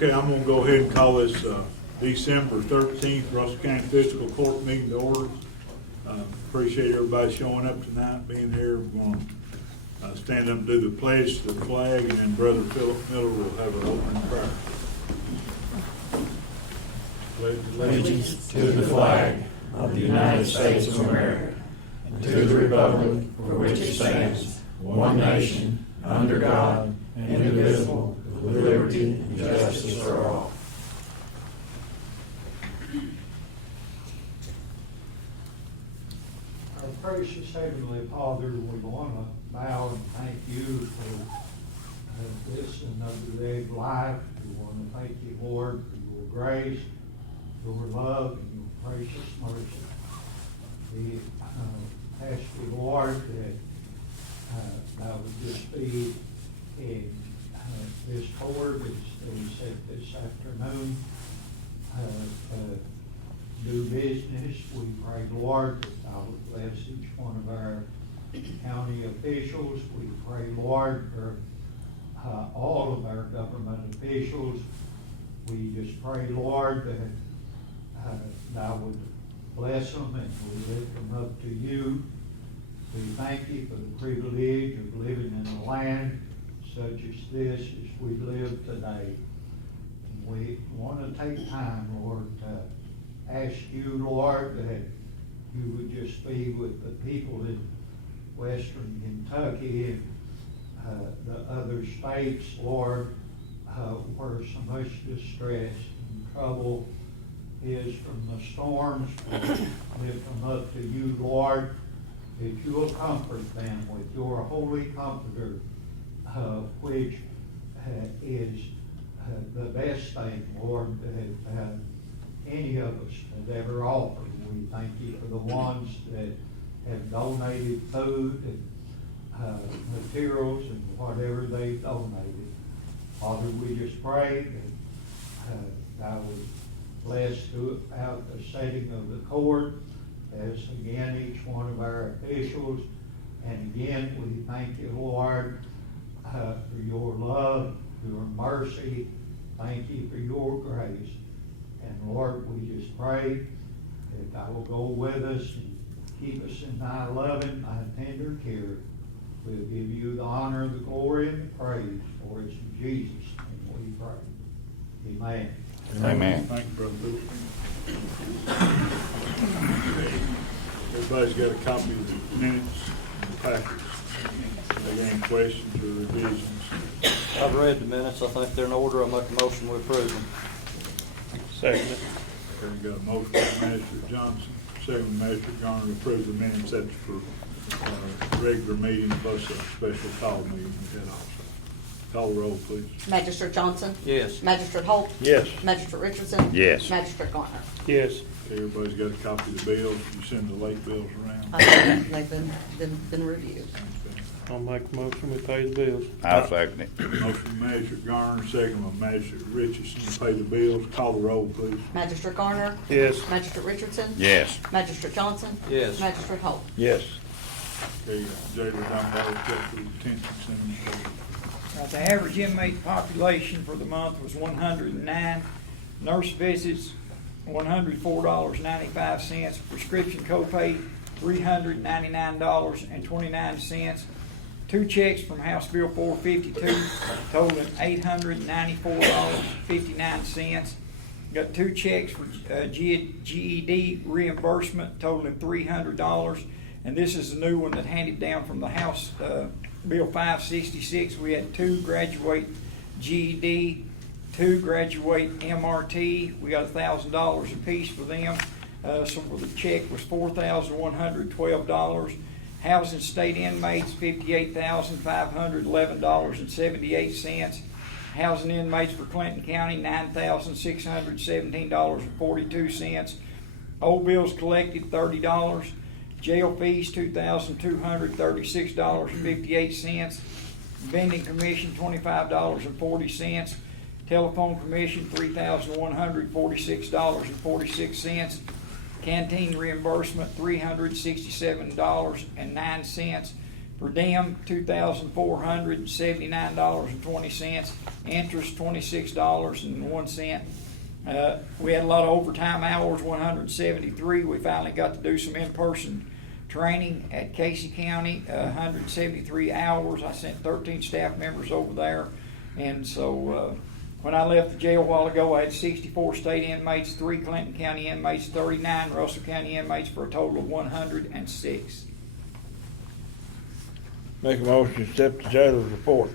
Okay, I'm gonna go ahead and call this December 13th Russell County Fiscal Court meeting to order. Appreciate everybody showing up tonight, being here. We're gonna stand up and do the pledge to the flag, and then Brother Philip Miller will have an opening prayer. Pledge allegiance to the flag of the United States of America and to the republic for which it stands, one nation, under God, indivisible, with liberty and justice for all. Our precious Heavenly Father, we want to bow and thank you for this another day of life. We want to thank you, Lord, for your grace, your love, and your precious mercy. We ask you, Lord, that thou would just be in this court as we said this afternoon. Do business. We pray, Lord, that thou would bless each one of our county officials. We pray, Lord, for all of our government officials. We just pray, Lord, that thou would bless them and we lift them up to you. We thank you for the privilege of living in a land such as this as we live today. And we want to take time, Lord, to ask you, Lord, that you would just be with the people in western Kentucky and the other states, Lord, where so much distress and trouble is from the storms. We lift them up to you, Lord, that you will comfort them with your holy comforter, which is the best thing, Lord, that any of us has ever offered. We thank you for the ones that have donated food and materials and whatever they've donated. Father, we just pray that thou would bless throughout the setting of the court, as again each one of our officials. And again, we thank you, Lord, for your love, your mercy. Thank you for your grace. And Lord, we just pray that thou will go with us and keep us in thy loving, thy tender care. We'll give you the honor, the glory, and the praise, for it's in Jesus' name we pray. Amen. Amen. Thank you, Brother Luke. Everybody's got a copy of the minutes and the packets. Are there any questions or revisions? I've read the minutes. I think they're in order. I make a motion we approve them. Second. We've got a motion by Magistrate Johnson, second by Magistrate Garner to approve the minutes. That's for regular meeting plus a special call meeting we had also. Call the roll, please. Magistrate Johnson? Yes. Magistrate Holt? Yes. Magistrate Richardson? Yes. Magistrate Garner? Yes. Okay, everybody's got a copy of the bills. You send the late bills around. They've been reviewed. I'll make a motion, we pay the bills. I'll second it. Motion by Magistrate Garner, second by Magistrate Richardson to pay the bills. Call the roll, please. Magistrate Garner? Yes. Magistrate Richardson? Yes. Magistrate Johnson? Yes. Magistrate Holt? Yes. Okay, Jailer Dunbar, kept the detention center. The average inmate population for the month was 109. Nurse visits, $104.95. Prescription copay, $399.29. 2 checks from House Bill 452, totaling $894.59. Got 2 checks for GED reimbursement, totaling $300. And this is a new one that handed down from the House Bill 566. We had 2 graduate GED, 2 graduate MRT. We got $1,000 apiece for them. So the check was $4,112. Housing state inmates, $58,511.78. Housing inmates for Clinton County, $9,617.42. Old bills collected, $30. Jail fees, $2,236.58. Vending commission, $25.40. Telephone commission, $3,146.46. Canteen reimbursement, $367.09. Per diem, $2,479.20. Interest, $26.01. We had a lot of overtime hours, 173. We finally got to do some in-person training at Casey County, 173 hours. I sent 13 staff members over there. And so when I left the jail a while ago, I had 64 state inmates, 3 Clinton County inmates, 39 Russell County inmates, for a total of 106. Make a motion to accept the jailer's report.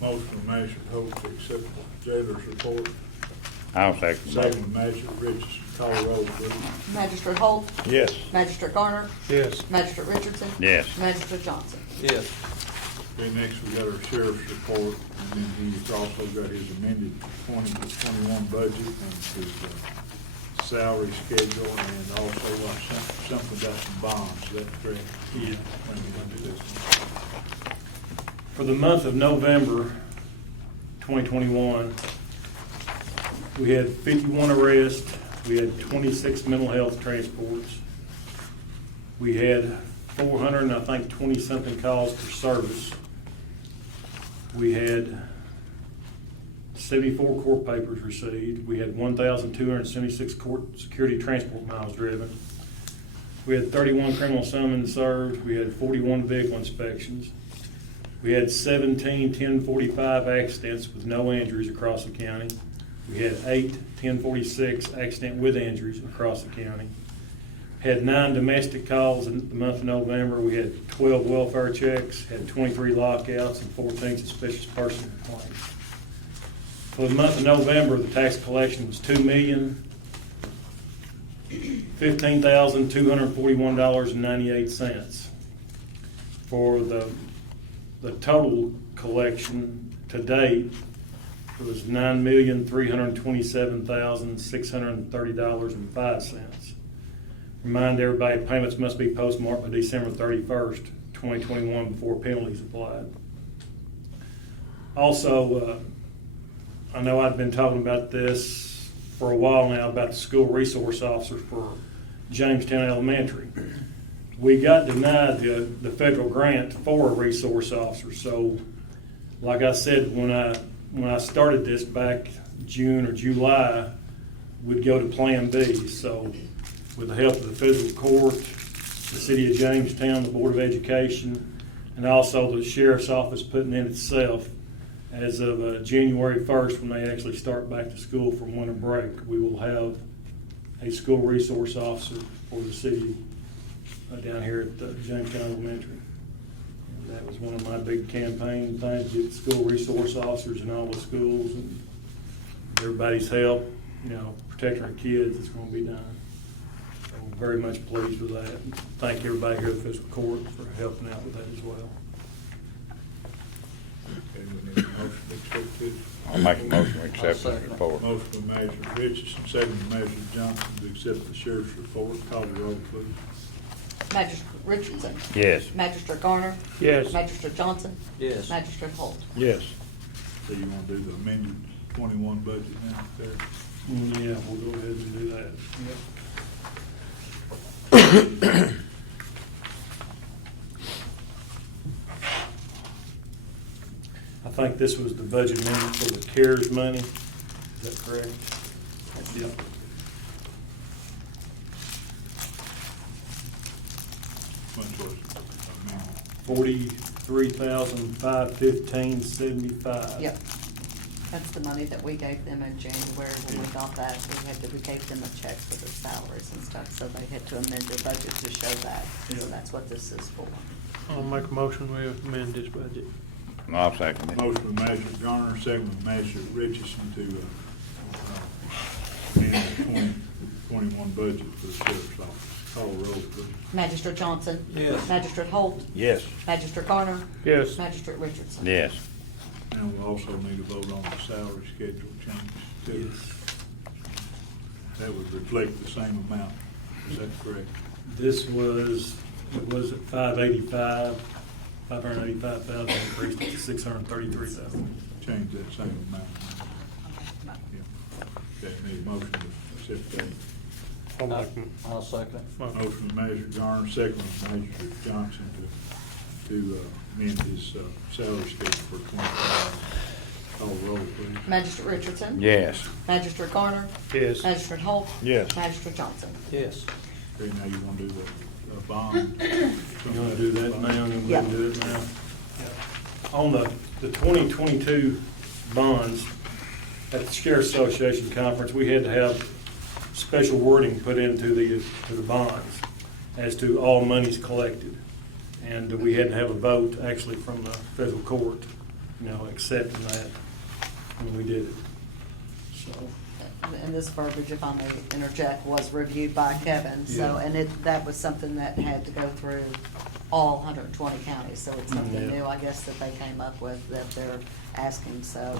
Motion by Magistrate Holt to accept the jailer's report. I'll second. Second by Magistrate Richardson. Call the roll, please. Magistrate Holt, Yes. Magistrate Garner, Yes. Magistrate Richardson. Yes. Magistrate Johnson. Yes. Okay, next we got our sheriff's report, and then he's also got his amended 2021 budget and his salary schedule, and also something about some bonds. Is that correct? Yeah. When we gonna do this? For the month of November 2021, we had 51 arrests, we had 26 mental health transports, we had 20-something calls for service. We had 74 court papers received. We had 1,276 court security transport miles driven. We had 31 criminal summons served. We had 41 vehicle inspections. We had 17 1045 accidents with no injuries across the county. We had 8 1046 accident with injuries across the county. Had 9 domestic calls in the month of November. We had 12 welfare checks, had 23 lockouts, and 14 suspicious person complaints. For the month of November, the tax collection was $2,015,241.98. For the total collection to date, it was $9,327,630.05. Remind everybody, payments must be postmarked by December 31st, 2021 before penalties applied. Also, I know I've been talking about this for a while now, about the school resource officer for Jamestown Elementary. We got denied the federal grant for a resource officer. So, like I said, when I started this back June or July, we'd go to Plan B. So, with the help of the Fiscal Court, the City of Jamestown, the Board of Education, and also the Sheriff's Office putting in itself, as of January 1st, when they actually start back to school from winter break, we will have a school resource officer for the city down here at Jamestown Elementary. And that was one of my big campaign things, get school resource officers in all the schools, and everybody's help, protecting our kids, it's going to be done. So I'm very much pleased with that. And thank everybody here at the Fiscal Court for helping out with that as well. Okay, we need a motion to accept this. I'll make a motion to accept I'll the second. report. Motion by Magistrate Richardson, second by Magistrate Johnson to accept the sheriff's report. Call the roll, please. Magistrate Richardson. Yes. Magistrate Garner. Yes. Magistrate Johnson. Yes. Magistrate Holt. Yes. So you want to do the amended 21 budget now, there? Yeah, we'll go ahead and do that. I think this was the budget amendment for the CARES money. Is that correct? Yep. Much was it? $43,515.75. Yep. That's the money that we gave them in January when we got that. We gave them a check for the salaries and stuff, so they had to amend their budget to show that. So Yeah. that's what this is for. I'll make a motion we amend this budget. I'll second it. Motion by Magistrate Garner, second by Magistrate Richardson to amend the 2021 budget for the sheriff's office. Call the roll, please. Magistrate Johnson. Yes. Magistrate Holt. Yes. Magistrate Garner. Yes. Magistrate Richardson. Yes. And we'll also need to vote on the salary schedule change too. Yes. That would reflect the same amount. Is that correct? This was at 585,000 increased to 633,000. Change that same amount. Yeah. Okay, need a motion to accept that. I'll make I'll second it. Motion by Magistrate Garner, second by Magistrate Johnson to to amend his salary schedule for 2025. Call roll, please. Magistrate Richardson? Yes. Magistrate Garner? Yes. Magistrate Holt? Yes. Magistrate Johnson? Yes. Okay, now you want to do the bond? You want to do that now, and Yeah. we'll do it now? On the 2022 bonds, at the Sheriff's Association Conference, we had to have special wording put into the bonds as to all monies collected. And we had to have a vote actually from the Fiscal Court, accepting that when we did it. So, And this verbiage, if I may interject, was reviewed by Kevin, so, and that was something that had to go through all 120 counties, so it's something Yeah. new, I guess, that they came up with that they're asking, so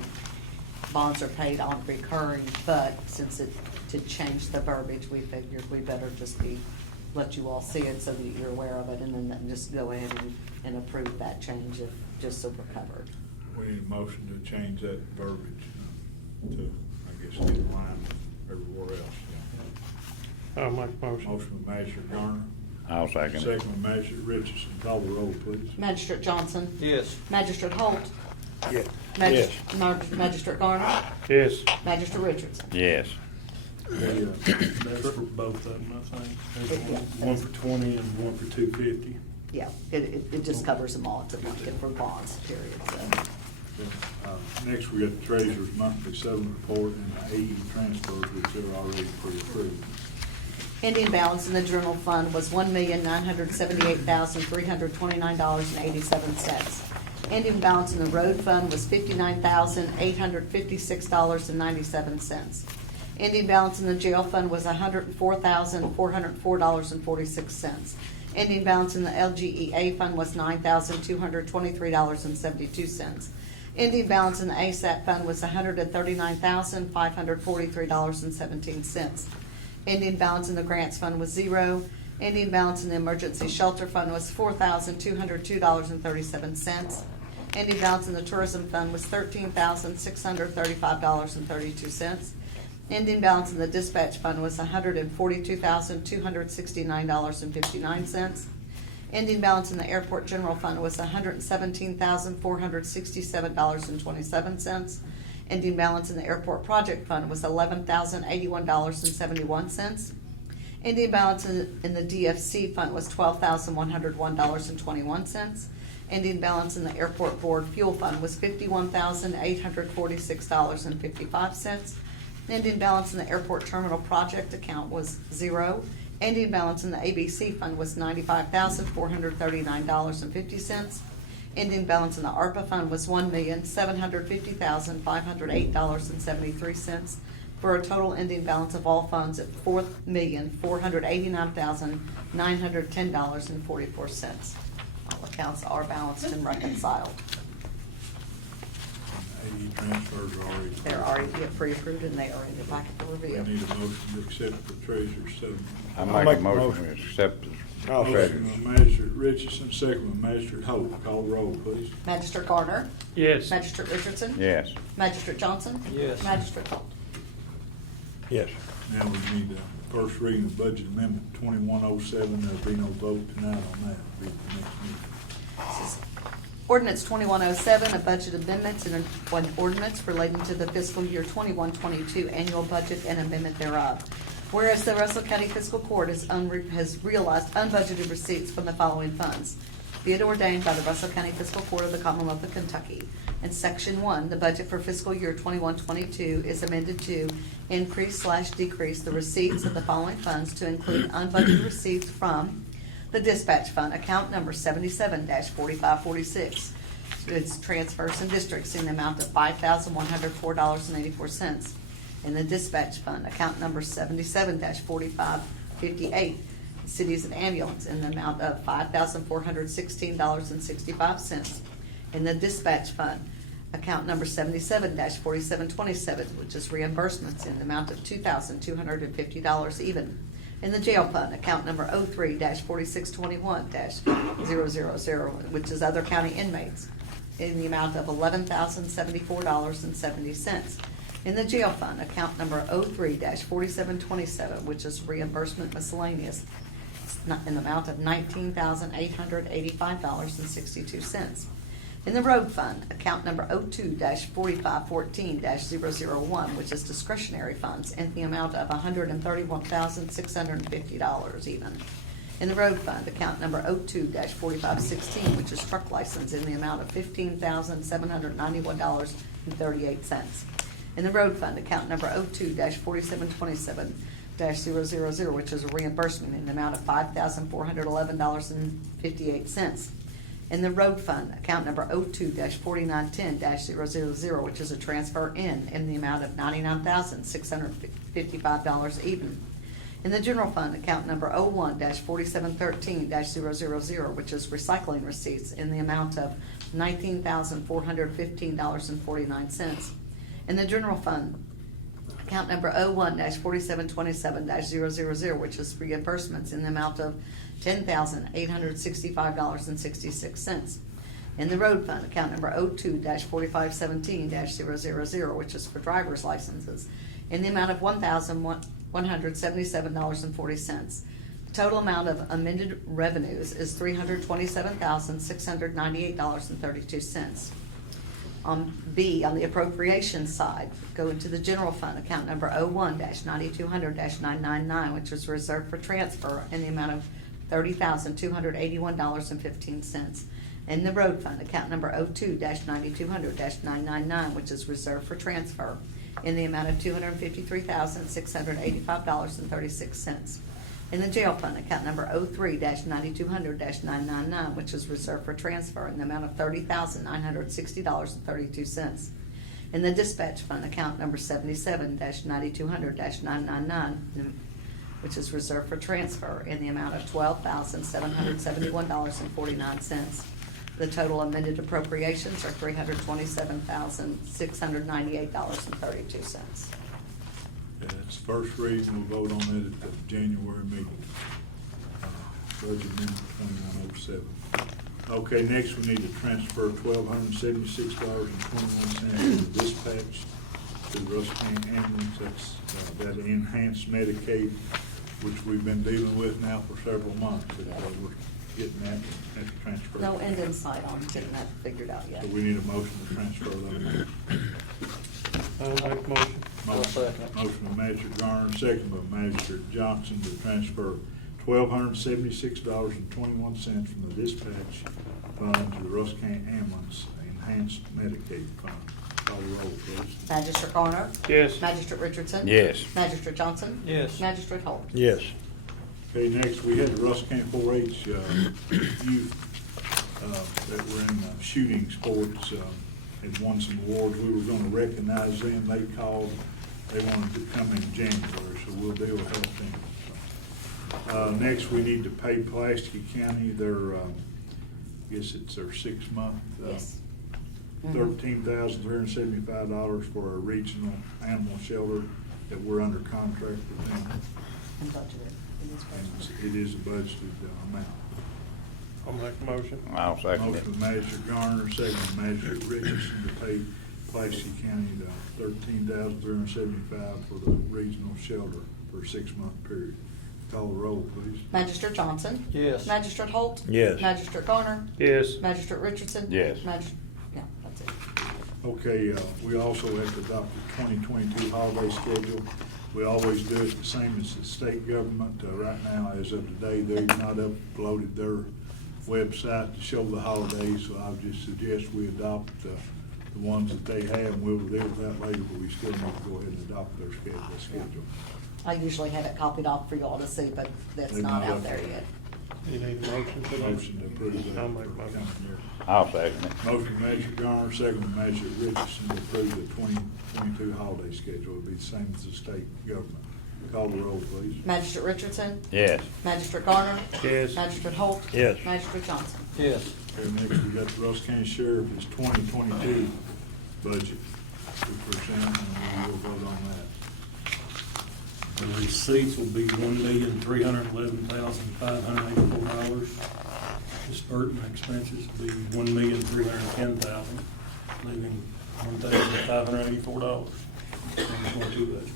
bonds are paid on recurring, but since to change the verbiage, we figured we better just let you all see it so that you're aware of it, and then just go ahead and approve that change, just so we're covered. We need a motion to change that verbiage to, I guess, get in line with everywhere else. I'll make a motion. Motion by Magistrate Garner. I'll second it. Second by Magistrate Richardson. Call the roll, please. Magistrate Johnson? Yes. Magistrate Holt? Yes. Magistrate Garner? Yes. Magistrate Richardson? Yes. Okay, That's for both of them, I think. There's one for 20 and one for 250. Yeah, it just covers them all, it's a blanket for bonds, period, so. Next, we got the treasurer's monthly settlement report and the AE transfers, which are already pre-approved. Ending balance in the general fund was $1,978,329.87. Ending balance in the road fund was $59,856.97. Ending balance in the jail fund was $104,404.46. Ending balance in the LGEA fund was $9,223.72. Ending balance in the ASAP fund was $139,543.17. Ending balance in the grants fund was $0. Ending balance in the emergency shelter fund was $4,202.37. Ending balance in the tourism fund was $13,635.32. Ending balance in the dispatch fund was $142,269.59. Ending balance in the airport general fund was $117,467.27. Ending balance in the airport project fund was $11,081.71. Ending balance in the DFC fund was $12,101.21. Ending balance in the airport board fuel fund was $51,846.55. Ending balance in the airport terminal project account was $0. Ending balance in the ABC fund was $95,439.50. Ending balance in the ARPA fund was $1,750,508.73, for a total ending balance of all funds at $4,489,910.44. All accounts are balanced and reconciled. AE transfers are already. They're already pre-approved and they are in the packet for We review. need a motion to accept the treasurer's settlement. I make a motion to accept the treasurer's. Motion by Magistrate Richardson, second by Magistrate Holt. Call the roll, please. Magistrate Garner? Yes. Magistrate Richardson? Yes. Magistrate Johnson? Yes. Magistrate Holt? Yes. Now we need the first reading of budget amendment 2107. There'll be no vote tonight on that. It'll be the next meeting. This is Ordinance 2107, a budget amendment and an ordinance relating to the fiscal year 21-22 annual budget and amendment thereof. Whereas the Russell County Fiscal Court has realized unbudgeted receipts from the following funds. Be it ordained by the Russell County Fiscal Court of the Commonwealth of Kentucky. In Section 1, the budget for fiscal year 21-22 is amended to increase/decrease the receipts of the following funds to include unbudgeted receipts from the dispatch fund, account number 77-4546. It's transfers and districts in the amount of $5,104.84. In the dispatch fund, account number 77-4558, cities and ambulance, in the amount of $5,416.65. In the dispatch fund, account number 77-4727, which is reimbursements, in the amount of $2,250 even. In the jail fund, account number 03-4621-000, which is other county inmates, in the amount of $11,074.70. In the jail fund, account number 03-4727, which is reimbursement miscellaneous, in the amount of $19,885.62. In the road fund, account number 02-4514-001, which is discretionary funds, in the amount of $131,650 even. In the road fund, account number 02-4516, which is truck license, in the amount of $15,791.38. In the road fund, account number 02-4727-000, which is a reimbursement in the amount of $5,411.58. In the road fund, account number 02-4910-000, which is a transfer in the amount of $99,655 even. In the general fund, account number 01-4713-000, which is recycling receipts, in the amount of $19,415.49. In the general fund, account number 01-4727-000, which is reimbursements, in the amount of $10,865.66. In the road fund, account number 02-4517-000, which is for driver's licenses, in the amount of $1,177.40. The total amount of amended revenues is $327,698.32. On B, on the appropriations side, go into the general fund, account number 01-9200-999, which was reserved for transfer, in the amount of $30,281.15. In the road fund, account number 02-9200-999, which is reserved for transfer, in the amount of $253,685.36. In the jail fund, account number 03-9200-999, which is reserved for transfer, in the amount of $30,960.32. In the dispatch fund, account number 77-9200-999, which is reserved for transfer, in the amount of $12,771.49. The total amended appropriations are $327,698.32. That's first reading, we'll vote on it at the January meeting. Budget amendment 2107. Okay, next we need to transfer $1,276.21 from the dispatch to the Russell County ambulance. That's that enhanced Medicaid, which we've been dealing with now for several months. We're getting that transfer. No end in sight on getting that figured out yet. So we need a motion to transfer those. I'll make a motion. Motion by Magistrate Garner, second by Magistrate Johnson to transfer $1,276.21 from the dispatch fund to the Russell County ambulance enhanced Medicaid fund. Call the roll, please. Magistrate Garner? Yes. Magistrate Richardson? Yes. Magistrate Johnson? Yes. Magistrate Holt? Yes. Okay, next we had the Russell County 4-H youth that were in shooting sports, had won some awards. We were gonna recognize them. They called, they wanted to come in January, so we'll deal with help them. Next, we need to pay Pulaski County their, I guess it's their 6-month, Yes. $13,375 for a regional animal shelter that we're under contract with them. And budgeted. It is budgeted. And it is a budgeted amount. I'll make a motion. I'll second it. Motion by Magistrate Garner, second by Magistrate Richardson to pay Pulaski County the $13,375 for the regional shelter for a 6-month period. Call the roll, please. Magistrate Johnson? Yes. Magistrate Holt? Yes. Magistrate Garner? Yes. Magistrate Richardson? Yes. Yeah, that's it. Okay, we also have to adopt the 2022 holiday schedule. We always do it the same as the state government. Right now, as of today, they've not uploaded their website to show the holidays, so I'll just suggest we adopt the ones that they have, and we'll deal with that later, but we still need to go ahead and adopt their schedule. I usually have it copied off for you all to see, but that's They've not not out up there there. yet. You need a motion for that? Motion to approve that. I'll make a motion. I'll second it. Motion by Magistrate Garner, second by Magistrate Richardson to approve the 2022 holiday schedule. It'll be the same as the state government. Call the roll, please. Magistrate Richardson? Yes. Magistrate Garner? Yes. Magistrate Holt? Yes. Magistrate Johnson? Yes. Okay, next we got the Russell County Sheriff, his 2022 budget to present, and we will vote on that. The receipts will be $1,311,584. Disbursement expenses will be $1,310,000, leaving $1,584. 2022 budget.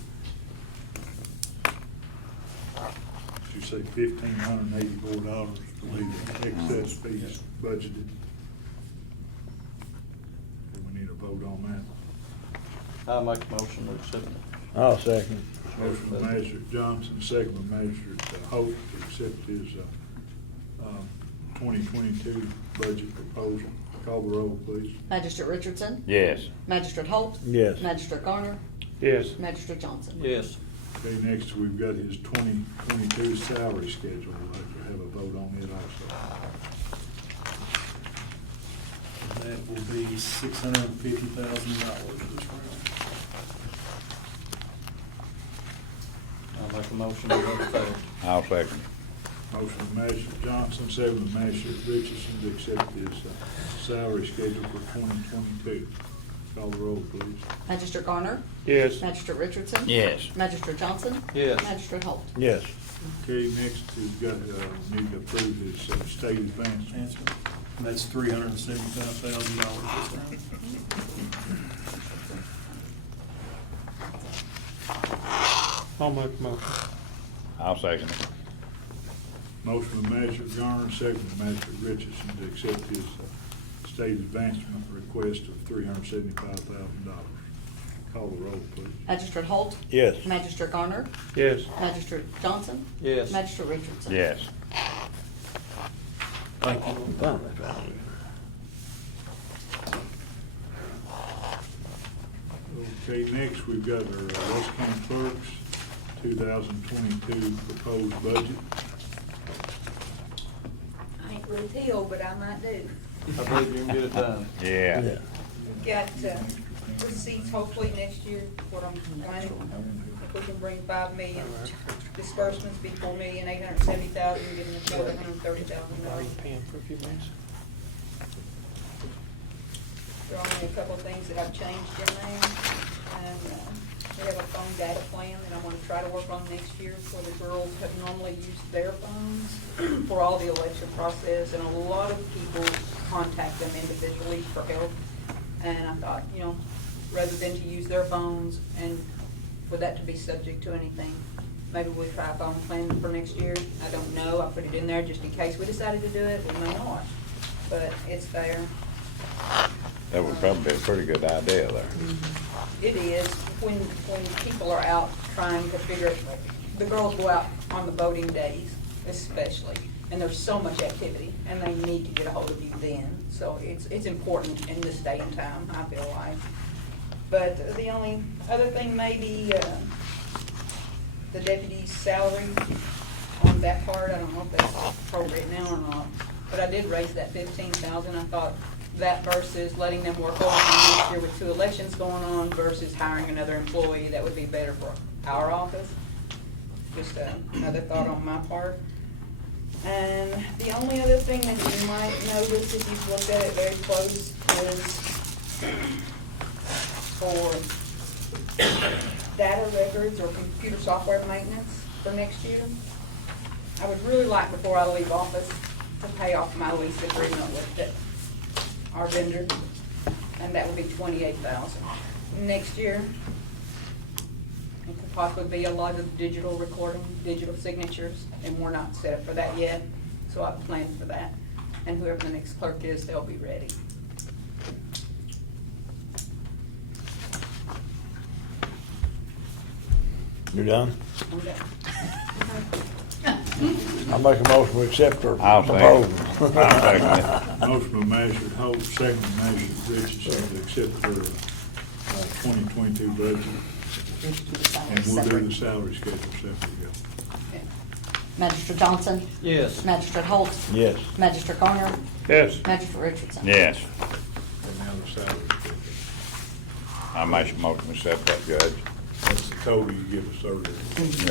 Did you say $1,584 to leave excess fees budgeted. Do we need a vote on that? I make a motion to accept it. I'll second. Motion by Magistrate Johnson, second by Magistrate Holt to accept his 2022 budget proposal. Call the roll, please. Magistrate Richardson? Yes. Magistrate Holt? Yes. Magistrate Garner? Yes. Magistrate Johnson? Yes. Okay, next we've got his 2022 salary schedule. We'll have to have a vote on it also. That will be $650,000 this round. I make a motion to that effect. I'll second. Motion by Magistrate Johnson, second by Magistrate Richardson to accept his salary schedule for 2022. Call the roll, please. Magistrate Garner? Yes. Magistrate Richardson? Yes. Magistrate Johnson? Yes. Magistrate Holt? Yes. Okay, next we've got, need to approve his state advancement. Answer. That's $375,000 this round. I'll make a motion. I'll second it. Motion by Magistrate Garner, second by Magistrate Richardson to accept his state advancement request of $375,000. Call the roll, please. Magistrate Holt? Yes. Magistrate Garner? Yes. Magistrate Johnson? Yes. Magistrate Richardson? Yes. Thank you. Okay, next we've got our West County Clerk's 2022 proposed budget. I ain't real tell, but I might do. I believe you can get it done. Yeah. We've got receipts hopefully next year, what I'm planning. If we can bring 5 million, disbursements be 4,870,000, giving the court $130,000. There are only a couple of things that I've changed in there, and we have a phone data plan that I want to try to work on next year, where the girls have normally used their phones for all the election process, and a lot of people contact them individually for help. And I thought, you know, rather than to use their phones and for that to be subject to anything, maybe we'll try a phone plan for next year. I don't know, I put it in there just in case we decided to do it, we may not, but it's there. That would probably be a pretty good idea there. It is, when people are out trying to figure, the girls go out on the voting days especially, and there's so much activity, and they need to get a hold of you then. So it's important in this day and time, I feel like. But the only other thing may be the deputy's salary on that part. I don't know if that's appropriate now or not, but I did raise that $15,000. I thought that versus letting them work overtime next year with 2 elections going on versus hiring another employee, that would be better for our office. Just another thought on my part. And the only other thing that you might notice if you've looked at it very close is for data records or computer software maintenance for next year. I would really like, before I leave office, to pay off my lease agreement with our vendor, and that would be $28,000. Next year, it could possibly be a lot of digital recording, digital signatures, and we're not set up for that yet, so I've planned for that. And whoever the next clerk is, they'll be ready. You done? I'm done. I'll make a motion to accept her proposal. I'll second it. Motion by Magistrate Holt, second by Magistrate Richardson to accept their 2022 budget. And we'll do the salary schedule separately. Okay. Magistrate Johnson? Yes. Magistrate Holt? Yes. Magistrate Garner? Yes. Magistrate Richardson? Yes. And now the salary schedule. I make a motion to accept that, Judge. That's the total you give us earlier.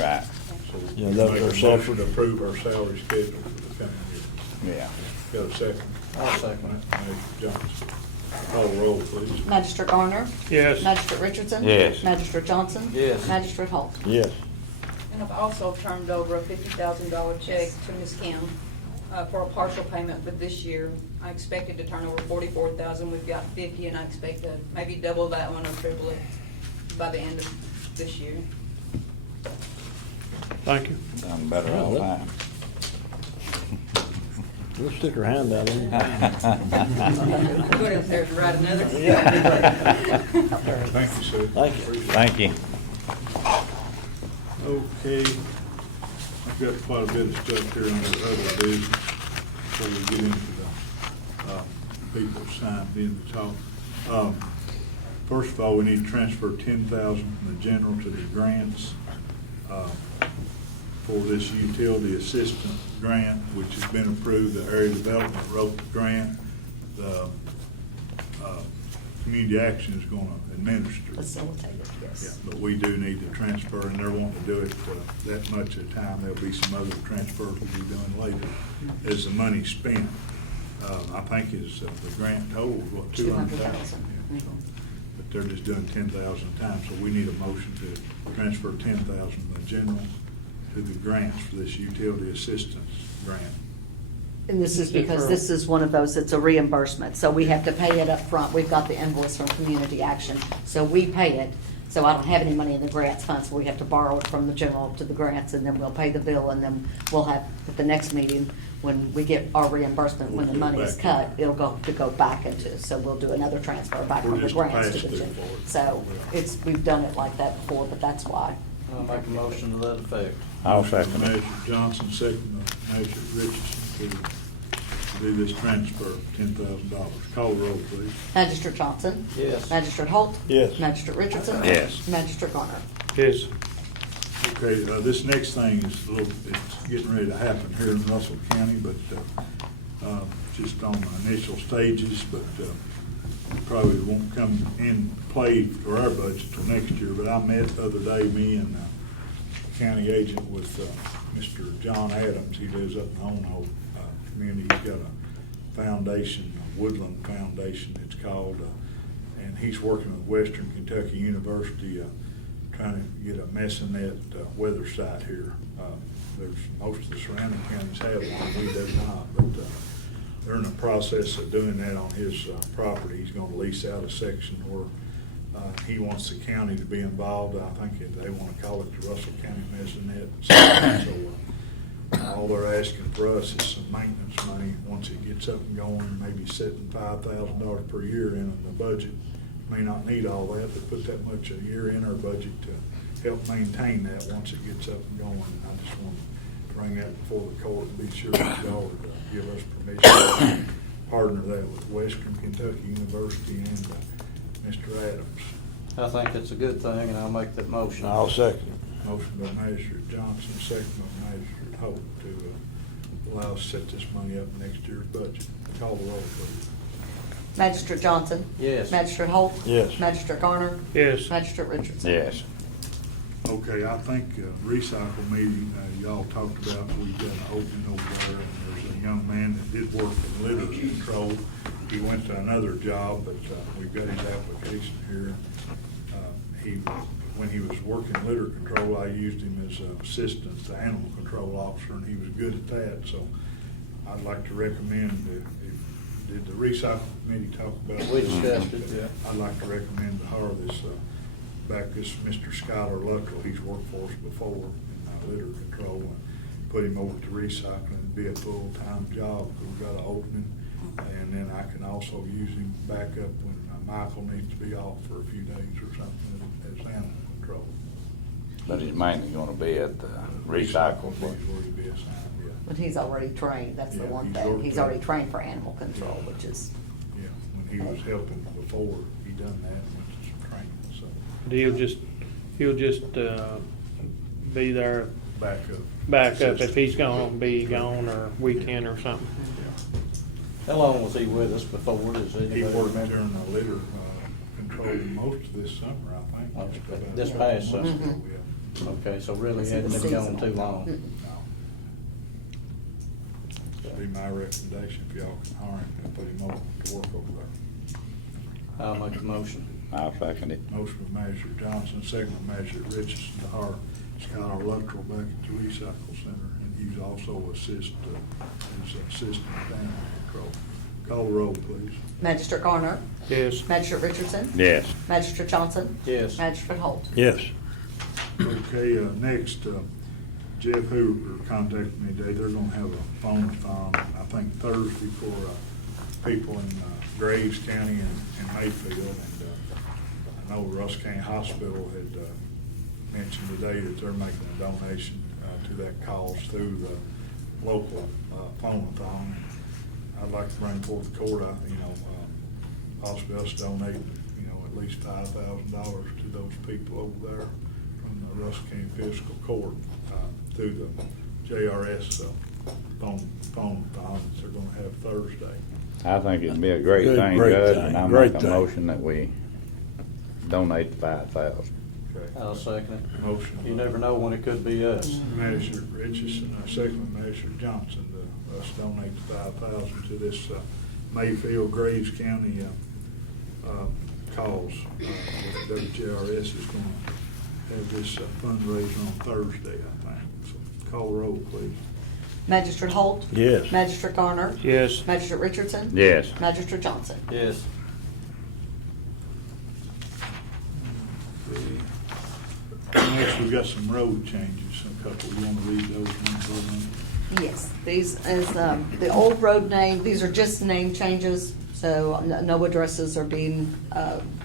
Right. So Yeah, make those a are motion separate. to approve our salary schedule for the coming year. Yeah. Got a second? I'll second Magistrate Johnson. Call the roll, please. Magistrate Garner? Yes. Magistrate Richardson? Yes. Magistrate Johnson? Yes. Magistrate Holt? Yes. And I've also turned over a $50,000 check to Ms. Kim for a partial payment for this year. I expected to turn over $44,000. We've got $50,000, and I expect to maybe double that one or triple it by the end of this year. Thank you. Done better all the time. We'll stick her hand out in. Go upstairs and write another. Thank you, sir. Thank you. Appreciate it. Thank you. Okay, I've got quite a bit of stuff here under other business before we get into the people signed in the talk. First of all, we need to transfer 10,000 from the general to the grants for this utility assistant grant, which has been approved. The area development wrote the grant. The community action is going to administer it. Facilitate it, Yeah, yes. but we do need to transfer, and they're wanting to do it that much at a time. There'll be some other transfers we'll be doing later as the money's spent. I think is the grant total, what, 200,000? 200,000. Yeah. But they're just doing 10,000 times, so we need a motion to transfer 10,000 from the general to the grants for this utility assistance grant. And this is because this is one of those, it's a reimbursement, so we have to pay it up front. We've got the invoice from Community Action, so we pay it. So I don't have any money in the grants fund, so we have to borrow it from the general to the grants, and then we'll pay the bill, and then we'll have, at the next meeting, when we get our reimbursement, when the money is cut, it'll go back into, so we'll do another transfer back We're from the just grants to pass the through general. for it. So we've done it like that before, but that's why. I'll make a motion to that effect. I'll Motion by second it. Measure Johnson, second by Measure Richardson to do this transfer of $10,000. Call the roll, please. Magistrate Johnson? Yes. Magistrate Holt? Yes. Magistrate Richardson? Yes. Magistrate Garner? Yes. Okay, this next thing is it's getting ready to happen here in Russell County, but just on the initial stages, but probably won't come in play for our budget till next year. But I met the other day, me and county agent with Mr. John Adams. He lives up in Honoho community. He's got a foundation, a Woodland Foundation it's called, and he's working with Western Kentucky University trying to get a mesonet weather site here. There's most of the surrounding counties have one, we do not, but they're in the process of doing that on his property. He's going to lease out a section where he wants the county to be involved. I think they want to call it the Russell County Mesonet. So all they're asking for us is some maintenance money once it gets up and going, maybe setting $5,000 per year in the budget. May not need all that, but put that much a year in our budget to help maintain that once it gets up and going. And I just want to bring that before the court and be sure that y'all would give us permission to partner that with Western Kentucky University and Mr. Adams. I think it's a good thing, and I'll make that motion. I'll second it. Motion by Magistrate Johnson, second by Magistrate Holt to allow us to set this money up in next year's budget. Call the roll, please. Magistrate Johnson? Yes. Magistrate Holt? Yes. Magistrate Garner? Yes. Magistrate Richardson? Yes. Okay, I think recycle meeting, y'all talked about, we've got an opening over there, and there's a young man that did work in litter control. He went to another job, but we've got his application here. When he was working litter control, I used him as an assistant to animal control officer, and he was good at that. So I'd like to recommend, did the recycle committee talk about? We discussed it, yeah. I'd like to recommend to hire this Mr. Skylar Luttrell. He's worked for us before in litter control, and put him over to recycling. It'd be a full-time job. We've got an opening, and then I can also use him back up when Michael needs to be off for a few days or something as animal control. But he's mainly gonna be at the recycle. He's where he'd be assigned, yeah. But he's already trained, that's the Yeah, one he's thing. already He's trained. already trained for animal control, which is, Yeah, when he was helping before, he done that, went to some training, so He'll just be there, back up if he's gonna be gone or weekend or something. How long was he with us before? Does He anybody worked remember? during the litter control most of this summer, I think. Okay. Just about This a past couple months summer. ago, yeah. Okay, so really Is it hadn't the been gone seasonal? too long. Mm. No. That'd be my recommendation, if y'all can hire him and put him over to work over there. I'll make the motion. I'll second it. Motion by Magistrate Johnson, second by Magistrate Richardson to hire Skylar Luttrell back at the recycle center, and he's also assistant to animal control. Call the roll, please. Magistrate Garner? Yes. Magistrate Richardson? Yes. Magistrate Johnson? Yes. Magistrate Holt? Yes. Okay, next, Jeff Hoover contacted me today. They're gonna have a phone-a-thon, I think Thursday, for people in Graves County and Mayfield. And I know Russell County Hospital had mentioned today that they're making a donation to that cause through the local phone-a-thon. I'd like to bring forth the court, possibly us donate, at least $5,000 to those people over there from the Russell County Fiscal Court through the JRS phone-a-thon that they're gonna have Thursday. I think it'd be a great Good, thing, great Judge, thing, and I great make a thing. motion that we donate the 5,000. Okay. I'll second it. Motion. You never know when it could be us. Magistrate Richardson, second by Magistrate Johnson, to us donate the 5,000 to this Mayfield, Graves County cause. WJRS is going to have this fundraiser on Thursday, I think. So call the roll, please. Magistrate Holt? Yes. Magistrate Garner? Yes. Magistrate Richardson? Yes. Magistrate Johnson? Yes. Next, we've got some road changes, a couple. You want to read those ones? Yes, these is, the old road name, these are just name changes, so no addresses are being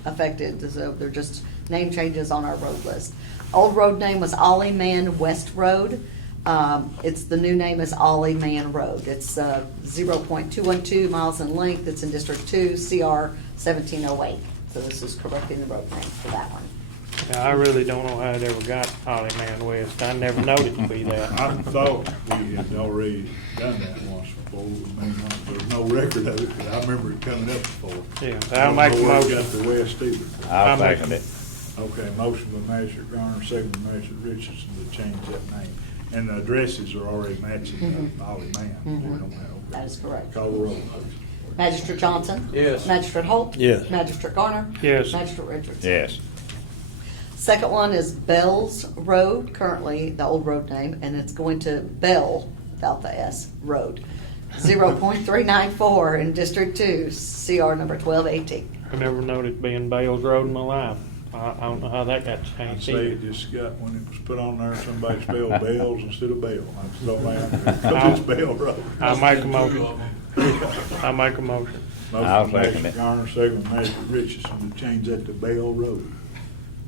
affected, so they're just name changes on our road list. Old road name was Ollie Man West Road. The new name is Ollie Man Road. It's 0.212 miles in length. It's in District 2, CR 1708. So this is correcting the road name for that one. Yeah, I really don't know how it ever got Holly Man West. I never known it to be that. I thought we had already done that once before. There's no record of it, but I remember it coming up before. Yeah, I I'll don't make know a where it motion. got the west either. I'll make- second it. Okay, motion by Magistrate Garner, second by Magistrate Richardson to change that name. And the addresses are already matching Ollie Man. We don't have- That is correct. Call the roll, please. Magistrate Johnson? Yes. Magistrate Holt? Yes. Magistrate Garner? Yes. Magistrate Richardson? Yes. Second one is Bell's Road, currently the old road name, and it's going to Bell, without the S, Road. 0.394 in District 2, CR number 1218. I never known it being Bales Road in my life. I don't know how that got I'd changed say it either. just got, when it was put on there, somebody spelled Bells instead of Bell. I just don't like it, because it's Bell Road. I'll make a motion. I'll make a motion. I'll Motion by second Magistrate it. Garner, second by Magistrate Richardson to change that to Bell Road.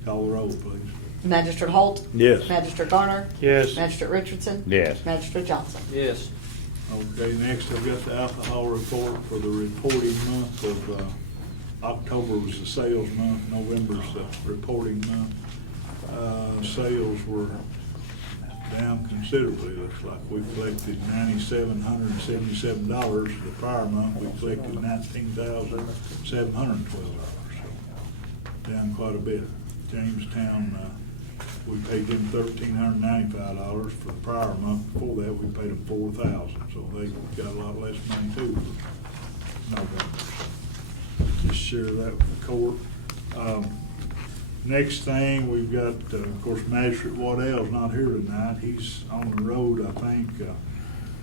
Call the roll, please. Magistrate Holt? Yes. Magistrate Garner? Yes. Magistrate Richardson? Yes. Magistrate Johnson? Yes. Okay, next I've got the alcohol report for the reporting month of, October was the sales month, November's the reporting month. Sales were down considerably, looks like. We collected $9,777. The prior month, we collected $19,712, so down quite a bit. Jamestown, we paid them $1,395 for the prior month. Before that, we paid them $4,000, so they got a lot less money too for November. Just share that with the court. Next thing, we've got, of course, Magistrate Waddell's not here tonight. He's on the road, I think.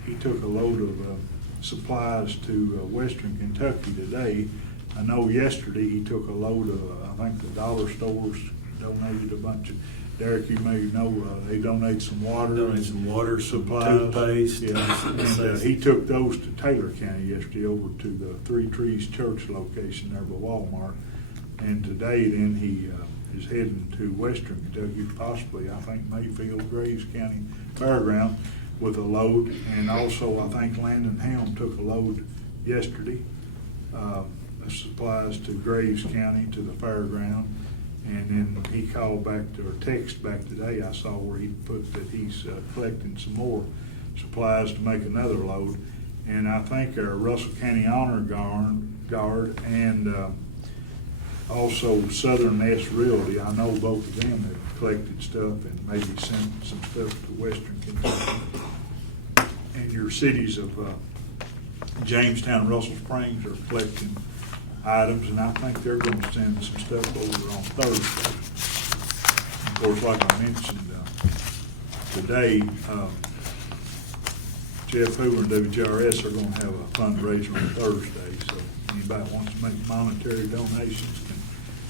He took a load of supplies to Western Kentucky today. I know yesterday he took a load of, I think the dollar stores donated a bunch of, Derek, you may know, they donated some water. Donated some water, some supplies. toothpaste. Yeah, and he took those to Taylor County yesterday over to the Three Trees Church location there by Walmart. And today then he is heading to Western Kentucky, possibly, I think, Mayfield, Graves County Fairground with a load. And also, I think Landon Helm took a load yesterday, supplies to Graves County to the fairground. And then he called back or text back today, I saw where he put that he's collecting some more supplies to make another load. And I think our Russell County Honor Guard and also Southern S Realty, I know both of them have collected stuff and maybe sent some stuff to Western Kentucky. And your cities of Jamestown, Russell Springs are collecting items, and I think they're going to send some stuff over on Thursday. Of course, like I mentioned today, Jeff Hoover and WJRS are going to have a fundraiser on Thursday, so anybody that wants to make monetary donations can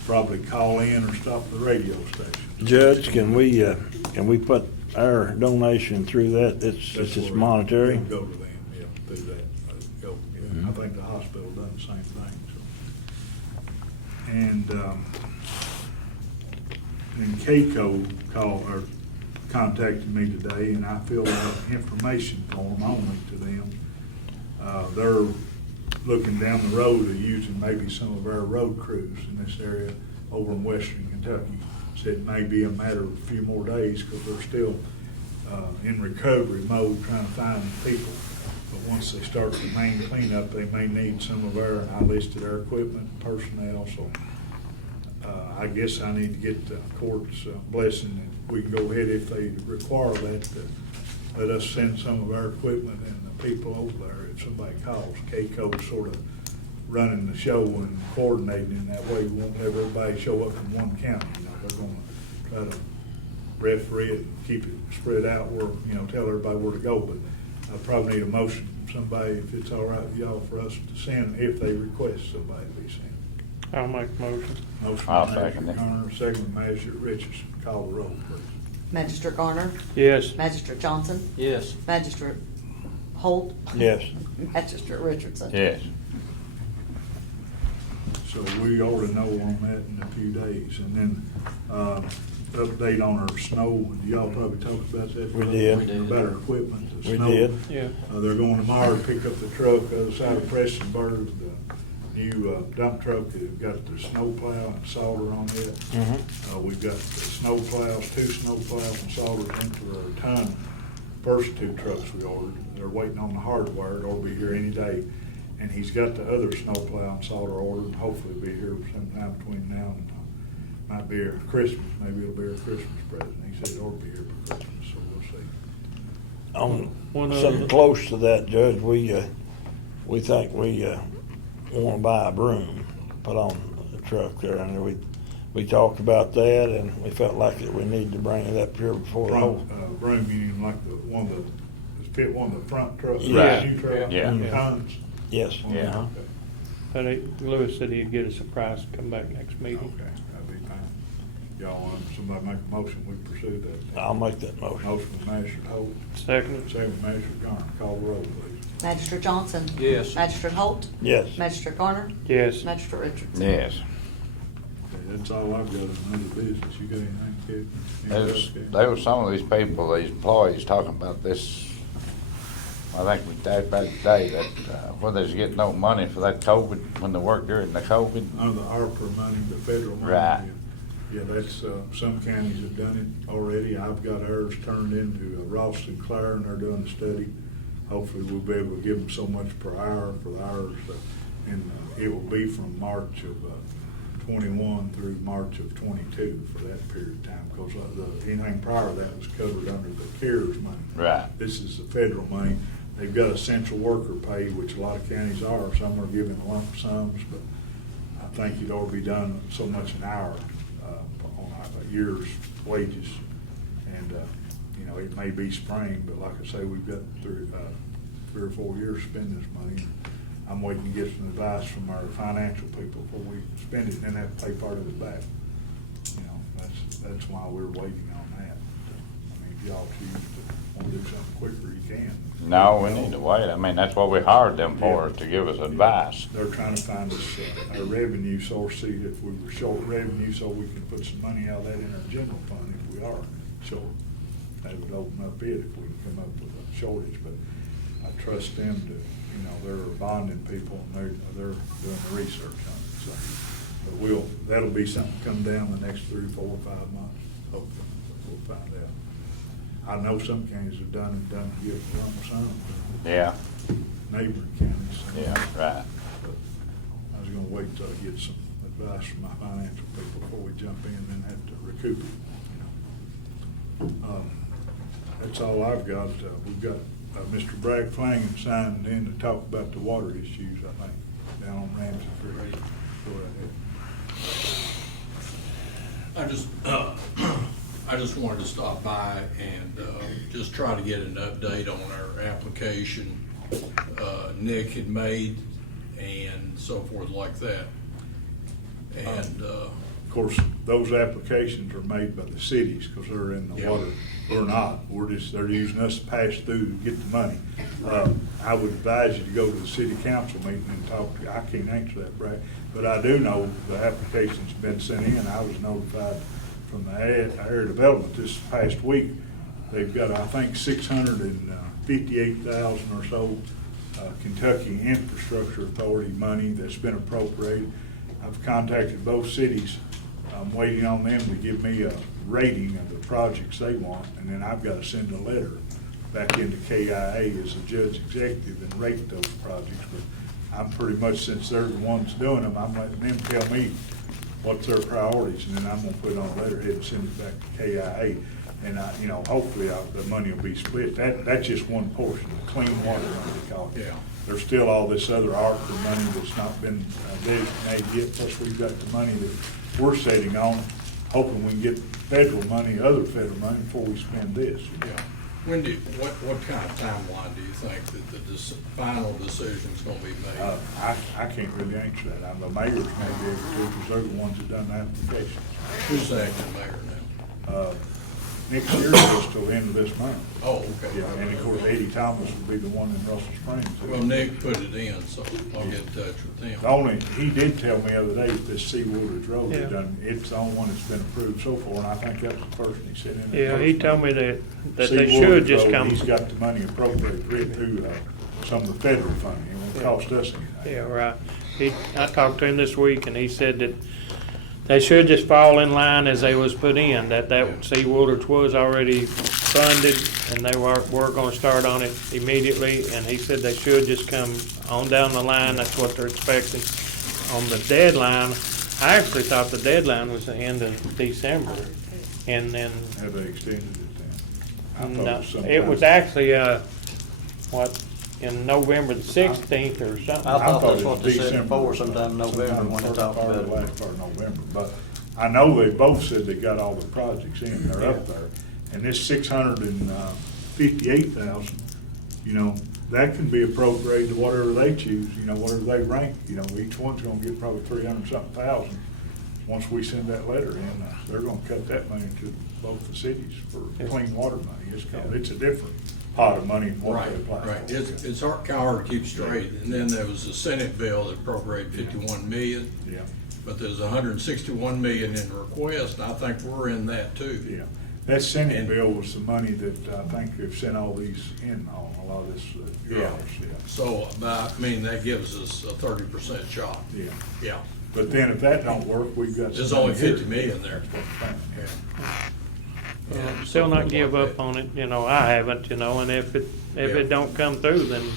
probably call in or stop at the radio station. Judge, can we put our donation through that, it's That's just where monetary? it'll go to them, yeah, through that. Go, yeah. I think the hospital done the same thing, so. And KCO contacted me today, and I filled out information form only to them. They're looking down the road of using maybe some of our road crews in this area over in western Kentucky. Said it may be a matter of a few more days because they're still in recovery mode trying to find the people. But once they start the main cleanup, they may need some of our, I listed our equipment and personnel, so I guess I need to get the court's blessing that we can go ahead if they require that, let us send some of our equipment and the people over there if somebody calls. KCO's sort of running the show and coordinating, and that way we won't have everybody show up in one county. You know, they're gonna try to referee it and keep it spread out where, you know, tell everybody where to go. But I probably need a motion from somebody, if it's all right with y'all, for us to send, if they request somebody to be sent. I'll make a motion. Motion I'll by second Magistrate it. Garner, second by Magistrate Richardson. Call the roll, please. Magistrate Garner, Yes. Magistrate Johnson, Yes. Magistrate Holt, Yes. Magistrate Richardson. Yes. So we ought to know on that in a few days. And then, update on our snow. Y'all probably talked about that. We did. We did. About our equipment, the We snow. did. Yeah. They're going tomorrow to pick up the truck, other side of Prestonburg, the new dump truck that got the snow plow and solder on it. Mm-hmm. We've got the snow plows, 2 snow plows and solder into our ton. First 2 trucks we ordered, they're waiting on the hardware, it'll be here any day. And he's got the other snow plow and solder ordered, and hopefully it'll be here sometime between now and might be here Christmas, maybe it'll be a Christmas present. He said it ought to be here for Christmas, so we'll see. One Something other- close to that, Judge, we think we want to buy a broom, put on the truck there, and we talked about that, and we felt like that we needed to bring it up here before the whole. Broom, you mean like the one that fit one of the front trucks? Right. New trucks, Yeah. tons? Yes. Yeah. Okay. But Lewis said he'd get us a price to come back next Okay, meeting. that'd be fine. Y'all want somebody make a motion, we pursue that. I'll make that motion. Motion by Magistrate Holt, Second. second by Magistrate Garner. Call the roll, please. Magistrate Johnson. Yes. Magistrate Holt, Yes. Magistrate Garner, Yes. Magistrate Richardson. Yes. Okay, that's all I've got in other business. You got anything, Kevin? There was some of these people, these employees talking about this. I think we talked about it today, that whether they get no money for that COVID, when they worked during the COVID. Under the ARPA money, the federal money. Right. Yeah, that's, some counties have done it already. I've got ours turned into Ross and Clare, and they're doing the study. Hopefully, we'll be able to give them so much per hour for ours. And it will be from March of 21 through March of 22 for that period of time, because anything prior to that was covered under the CARES money. Right. This is the federal money. They've got essential worker pay, which a lot of counties are. Some are giving lump sums, but I think it ought to be done so much an hour on a year's wages. And, you know, it may be spring, but like I say, we've got 3 or 4 years to spend this money. I'm waiting to get some advice from our financial people before we spend it and then have to pay part of it back. You know, that's why we're waiting on that. I mean, if y'all choose to want to do something quicker, you can. No, we need to wait. I mean, that's what we hired them for, to give us advice. They're trying to find us a revenue source, see if we were short revenue, so we can put some money out of that in our general fund if we are short. That would open up it if we can come up with a shortage, but I trust them to, you know, they're bonding people and they're doing the research on it, so. But that'll be something come down the next 3, 4, 5 months, hopefully, we'll find out. I know some counties have done to give a lump sum. Yeah. Neighboring counties. Yeah, right. But I was gonna wait till I get some advice from my financial people before we jump in and then have to recoup it, you know. That's all I've got. We've got Mr. Bragg Flangen signed in to talk about the water issues, I think, down on Ramsey Creek. Go ahead. I just wanted to stop by and just try to get an update on our application Nick had made and so forth like that. And Of course, those applications are made by the cities because they're in the Yeah. water. We're not. They're using us to pass through to get the money. I would advise you to go to the city council meeting and talk to, I can't answer that, Brad, but I do know the application's been sent in. I was notified from the area development this past week. They've got, I think, 658,000 or so Kentucky Infrastructure Authority money that's been appropriated. I've contacted both cities. I'm waiting on them to give me a rating of the projects they want, and then I've got to send a letter back into KIA as a judge executive and rate those projects. But I'm pretty much, since they're the ones doing them, I'm letting them tell me what's their priorities, and then I'm gonna put it on a letterhead and send it back to KIA. And hopefully the money will be split. That's just one portion, the clean water money they call it. Yeah. There's still all this other ARPA money that's not been designated yet, plus we've got the money that we're sitting on, hoping we can get federal money, other federal money, before we spend this. Yeah. When what kind of timeline do you think that the final decision's gonna be made? I can't really answer that. The mayors may be able to, because they're the ones that done the applications. Who's the acting mayor now? Next year is till the end of this month. Oh, okay. Yeah, and of course Eddie Thomas will be the one in Russell Springs. Well, Nick put it in, so I'll get in touch with The them. only, he did tell me the other day that this Seawater's Road Yeah. it's the only one that's been approved so far, and I think that's the person he said in there. Yeah, he told me that they Seawater's should just Road, come. He's got the money appropriated for it through some of the federal funding. It won't cost us anything. Yeah, right. I talked to him this week, and he said that they should just fall in line as they was put in, that Seawater was already funded, and they were gonna start on it immediately, and he said they should just come on down the line. That's what they're expecting. On the deadline, I actually thought the deadline was the end of December, and then, Have they extended it then? I thought no, sometime- it was actually, in November the 16th or something. I thought that's it what was they said December, before, sometime in November when they first talked part about of it. Last part of November, but I know they both said they got all the projects in, they're up there. And this 658,000, that can be appropriated to whatever they choose, whatever they rank. Each one's gonna get probably 300-something thousand. Once we send that letter in, they're gonna cut that money to both the cities for clean water money. It's a different pot of money than what Right, they apply for. right. It's kind of hard to keep straight. And then there was a Senate bill that appropriated 51 million, Yeah, but there's 161 million in request, and I think we're in that too. yeah. That Senate And- bill was the money that I think they've sent all these in on, a lot of this, Yeah. So, that gives us a 30% shot. Yeah. Yeah. But then if that don't work, we've got. There's some only money here. 50 million there. That's what I'm saying. Yeah. Still not give up on it, I haven't, and if it don't come through, then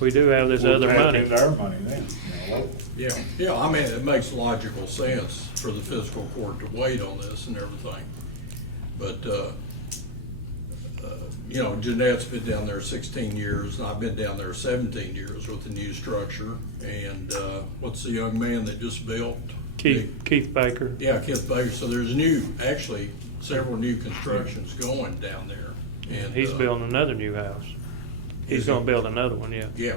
we do have this We'll other tap money. into our money then, local. Yeah, it makes logical sense for the fiscal court to wait on this and everything. But, Jeanette's been down there 16 years, and I've been down there 17 years with the new structure. And what's the young man that just built? Keith Baker. Yeah, Keith Baker. So there's actually several new constructions going down there. And He's building another new house. He's Is gonna he? build another one, yeah. Yeah.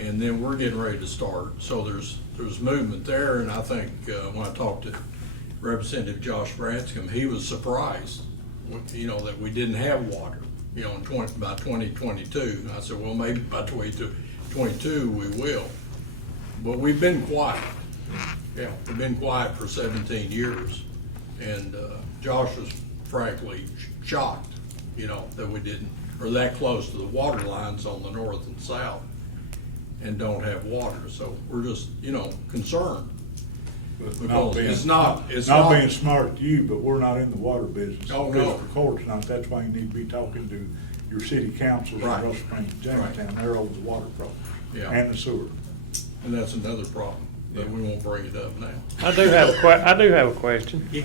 And then we're getting ready to start. So there's movement there, and I think when I talked to Representative Josh Branscombe, he was surprised, that we didn't have water, by 2022. I said, well, maybe by 2022 we will. But we've been quiet. Yeah, we've been quiet for 17 years. And Josh was frankly shocked, that we didn't, or that close to the water lines on the north and south and don't have water. So we're just, concerned. But Because it's not being smart to you, but we're not in the water business. Oh, no. Fiscal Court's not. That's why you need to be talking to your city councils in Right. Russell Springs, and Jamestown. They're over the water problem. Yeah. And the sewer. And that's another problem, but we won't bring it up now. I do have a question. Yeah.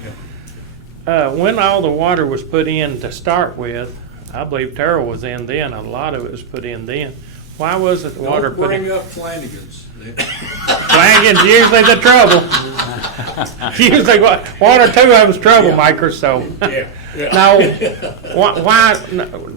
When all the water was put in to start with, I believe Terrell was in then, a lot of it was put in then. Why wasn't the water Don't put bring in? up Flanagan's. Flanagan's usually the trouble. Usually, water, two of them's troublemakers, so. Yeah. Now, why,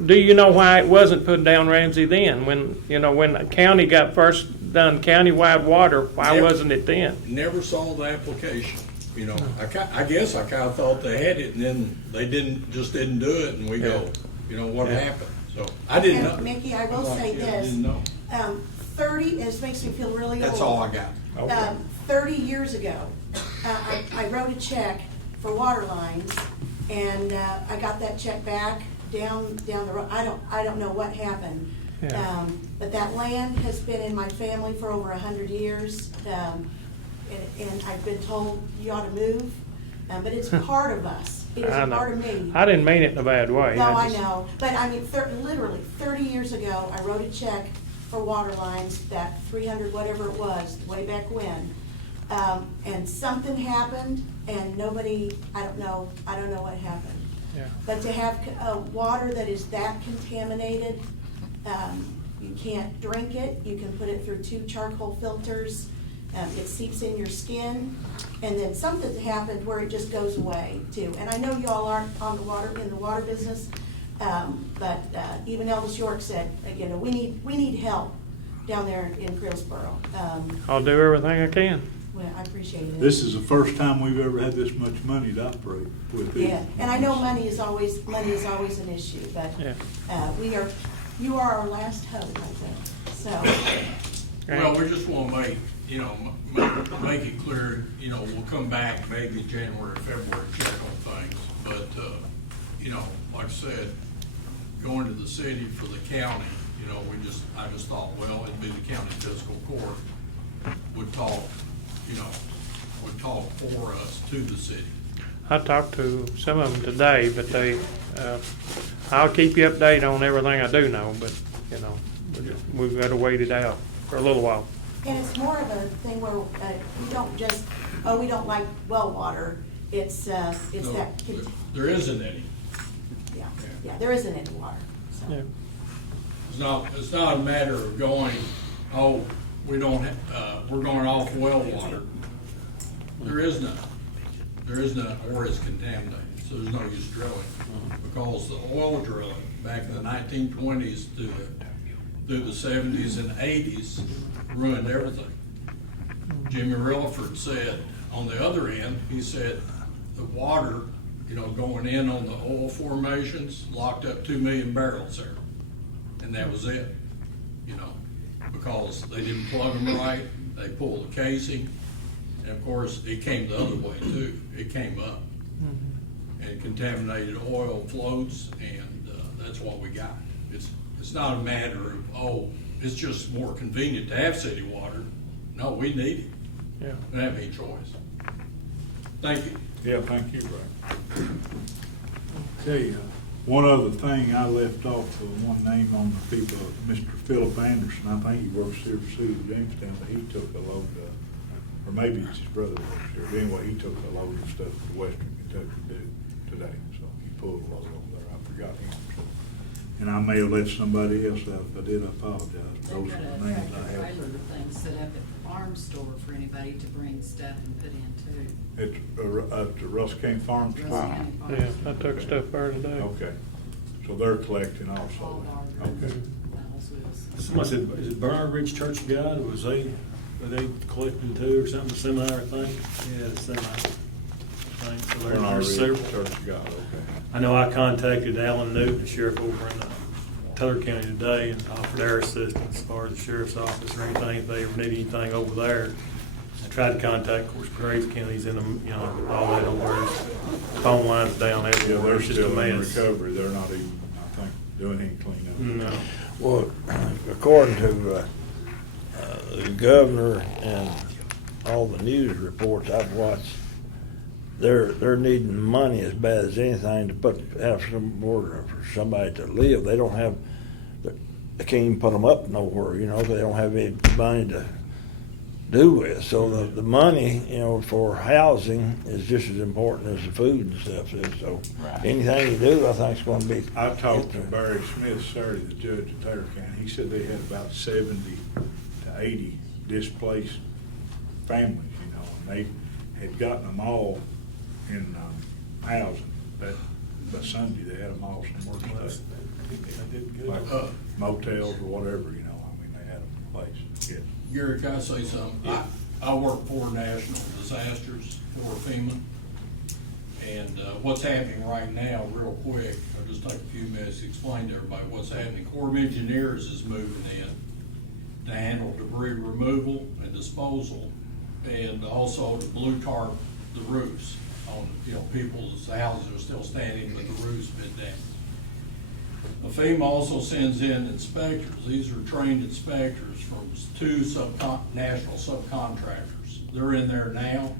do you know why it wasn't put down Ramsey then? When the county got first done countywide water, why Never. wasn't it then? Never saw the application. You know, I guess I kinda thought they had it, and then they didn't do it, and we go, you know, what happened? So, I didn't know. And Mickey, I will say Yeah, I this, didn't know. 30, and this makes me feel really old. That's all I got. Okay. 30 years ago, I wrote a check for water lines, and I got that check back down the road. I don't know what happened. Yeah. But that land has been in my family for over 100 years, and I've been told you ought to move, but it's part of us. It is I a know. part of me. I didn't mean it in a bad way. No, I just- know, but I mean, literally 30 years ago, I wrote a check for water lines, that 300, whatever it was, way back when. And something happened, and nobody, I don't know what happened. Yeah. But to have water that is that contaminated, you can't drink it, you can put it through 2 charcoal filters, it seeps in your skin, and then something happened where it just goes away too. And I know y'all aren't in the water business, but even Elvis York said, you know, we need help down there in Crillsboro. I'll do everything I can. Well, I appreciate it. This is the first time we've ever had this much money to operate with. Yeah, and I know money is always an issue, but Yeah. you are our last hope, I think. So, Well, we just wanna make, you know, make it clear, you know, we'll come back maybe January, February, check on things. But, you know, like I said, going to the city for the county, you know, I just thought, well, it'd be the county fiscal court would talk, you know, for us to the city. I talked to some of them today, but I'll keep you updated on everything I do know, but, you know, we've got to wait it out for a little while. and it's more of a thing where we don't just, we don't like well water. It's No, that, there isn't any. yeah, there isn't any water. So. Yeah. It's not a matter of going, oh, we don't, we're going off well water. There is none. There is none, or it's contaminated, so there's no use drilling. Because the oil drilling back in the 1920s through the 70s and 80s ruined everything. Jimmy Rilliford said, on the other end, he said, the water, you know, going in on the oil formations locked up 2 million barrels there. And that was it, you know, because they didn't plug them right, they pulled the casing, and of course, it came the other way too. It came up, and contaminated oil floats, and that's what we got. It's not a matter of, oh, it's just more convenient to have city water. No, we need it. Yeah. We don't have any choice. Thank you. Yeah, thank you, Ray. Okay, one other thing I left off, one name on the people, Mr. Philip Anderson. I think he works here for City of Jamestown, but he took a load of, or maybe it's his brother works here. But anyway, he took a load of stuff to Western Kentucky to do today, so he pulled a load over there. I forgot him. So. And I may have let somebody else out. If I did, I apologize. Those They've are got the a names I trailer have. thing set up at the farm store for anybody to bring stuff and put in too. At the Russell County Farm Russell Store? County Farm Yeah, Store. I took stuff there today. Okay, so they're collecting All also. of our Okay. metals with us. Somebody said, is it Bernard Ridge Church of God, or was they collecting too, or something similar thing? Yeah, it's similar thing. So there's several. Church of God, okay. I know I contacted Alan Newton, the sheriff over in Taylor County today, and offered their assistance as far as the sheriff's office or anything, if they ever need anything over there. I tried to contact, of course, Graves County's in them, you know, all that over there. Phone lines down Yeah, everywhere, they're it's just a still in mess. recovery, they're not even, I think, doing any cleanup. No. Well, according to the governor and all the news reports I've watched, they're needing money as bad as anything to have some more for somebody to live. They don't have, they can't even put them up nowhere, you know, they don't have any money to do with. So the money, you know, for housing is just as important as the food and stuff is. So anything you do, I think is going to be. I talked to Barry Smith Saturday, the judge of Taylor County. He said they had about 70 to 80 displaced families, you know, and they had gotten them all in housing. But Sunday they had them all somewhere. Well, they did good. Like motels or whatever, you know. I mean, they had them in place. Yeah. Gary, can I say something? Yeah. I work for national disasters for FEMA. And what's happening right now, real quick, I'll just take a few minutes to explain to everybody what's happening. Corps of Engineers is moving in to handle debris removal and disposal, and also to blue tarp the roofs on, people's houses are still standing, but the roof's been down. FEMA also sends in inspectors. These are trained inspectors from two national subcontractors. They're in there now.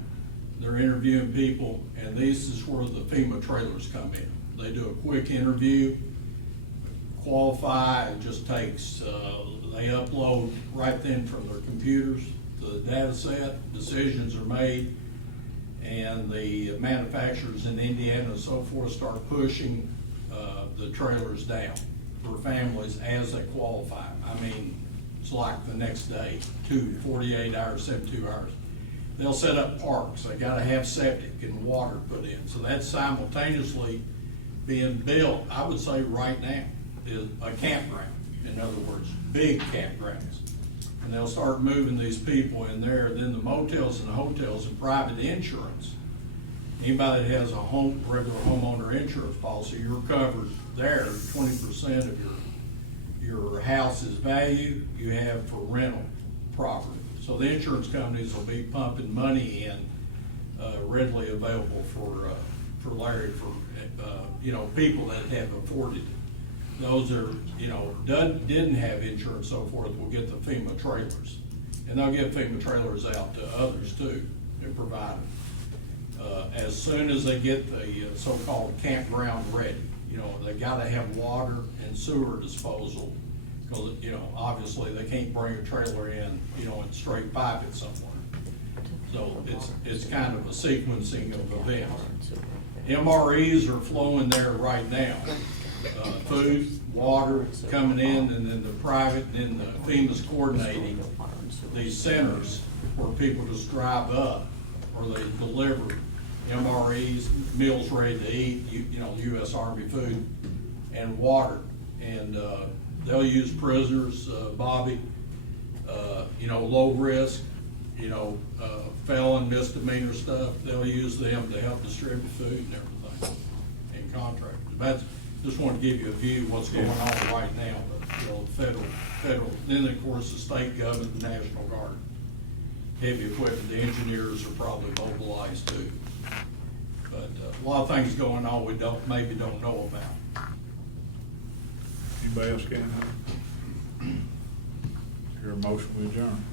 They're interviewing people, and this is where the FEMA trailers come in. They do a quick interview, qualify. It just takes, they upload right then from their computers the data set, decisions are made, and the manufacturers in Indiana and so forth start pushing the trailers down for families as they qualify. I mean, it's like the next day, 48 hours, 72 hours. They'll set up parks. They gotta have septic and water put in. So that's simultaneously being built, I would say right now, is a campground. In other words, big campgrounds. And they'll start moving these people in there. Then the motels and the hotels and private insurance. Anybody that has a regular homeowner insurance policy, you're covered there. 20% of your house's value you have for rental property. So the insurance companies will be pumping money in readily available for Larry, for people that have afforded it. Those are, didn't have insurance, so forth, will get the FEMA trailers. And they'll get FEMA trailers out to others too, to provide them. As soon as they get the so-called campground ready, they gotta have water and sewer disposal, because, obviously they can't bring a trailer in, and straight pipe it somewhere. So it's kind of a sequencing of events. MREs are flowing there right now. Food, water coming in, and then the private, and then the FEMA's coordinating these centers where people just drive up, or they deliver MREs, meals ready to eat, U.S. Army food, and water. And they'll use prisoners, Bobby, low risk, felon, misdemeanor stuff. They'll use them to help distribute food and everything, and contractors. That's, just want to give you a view of what's going on right now, but, federal, then of course the state government, the National Guard, heavy equipment, the engineers are probably mobilized too. But a lot of things going on we maybe don't know about. Anybody else got anything? Hear a motion we adjourn.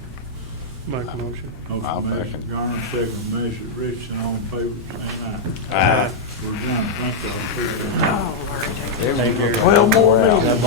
Make a motion. Motion made, adjourn, second, Measure Richardson, all in favor, saying aye. Aye. We're adjourned, thank you all. There we go. 12 more minutes.